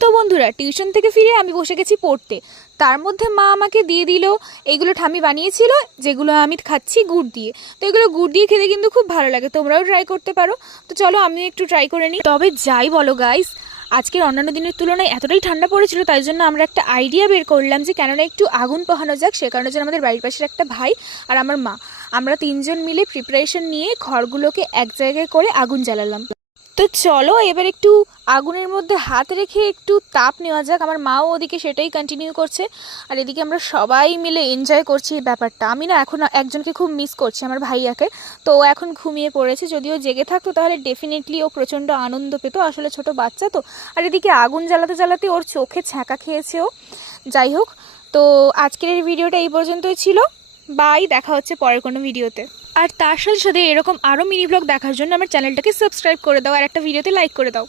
তো বন্ধুরা, টিউশন থেকে ফিরে আমি বসে গেছি পড়তে। তার মধ্যে মা আমাকে দিয়ে দিল এইগুলো ঠাম্মি বানিয়েছিল, যেগুলো আমি খাচ্ছি গুড় দিয়ে। তো এগুলো গুড় দিয়ে খেতে কিন্তু খুব ভালো লাগে, তোমরাও ট্রাই করতে পারো। তো চলো আমিও একটু ট্রাই করে নিই। তবে যাই বলো গাইস, আজকের অন্যান্য দিনের তুলনায় এতটাই ঠান্ডা পড়েছিল, তাই জন্য আমরা একটা আইডিয়া বের করলাম যে কেননা একটু আগুন পোহানো যাক। সে কারণে যেন আমাদের বাড়ির পাশের একটা ভাই আর আমার মা, আমরা তিনজন মিলে প্রিপারেশন নিয়ে খড়গুলোকে এক জায়গায় করে আগুন জ্বালালাম। তো চলো এবার একটু আগুনের মধ্যে হাত রেখে একটু তাপ নেওয়া যাক। আমার মাও ওদিকে সেটাই কন্টিনিউ করছে, আর এদিকে আমরা সবাই মিলে এনজয় করছি এই ব্যাপারটা। আমি না এখন একজনকে খুব মিস করছি, আমার ভাইয়াকে। তো ও এখন ঘুমিয়ে পড়েছে, যদিও জেগে থাকতো তাহলে ডেফিনেটলি ও প্রচণ্ড আনন্দ পেত, আসলে ছোট বাচ্চা তো। আর এদিকে আগুন জ্বালাতে জ্বালাতে ওর চোখে ছ্যাঁকা খেয়েছে ও। যাই হোক, তো আজকের এই ভিডিওটা এই পর্যন্তই ছিল। বাই, দেখা হচ্ছে পরের কোনো ভিডিওতে। আর তার সাথে সাথে এরকম আরও মিনি ব্লগ দেখার জন্য আমার চ্যানেলটাকে সাবস্ক্রাইব করে দাও আর একটা ভিডিওতে লাইক করে দাও।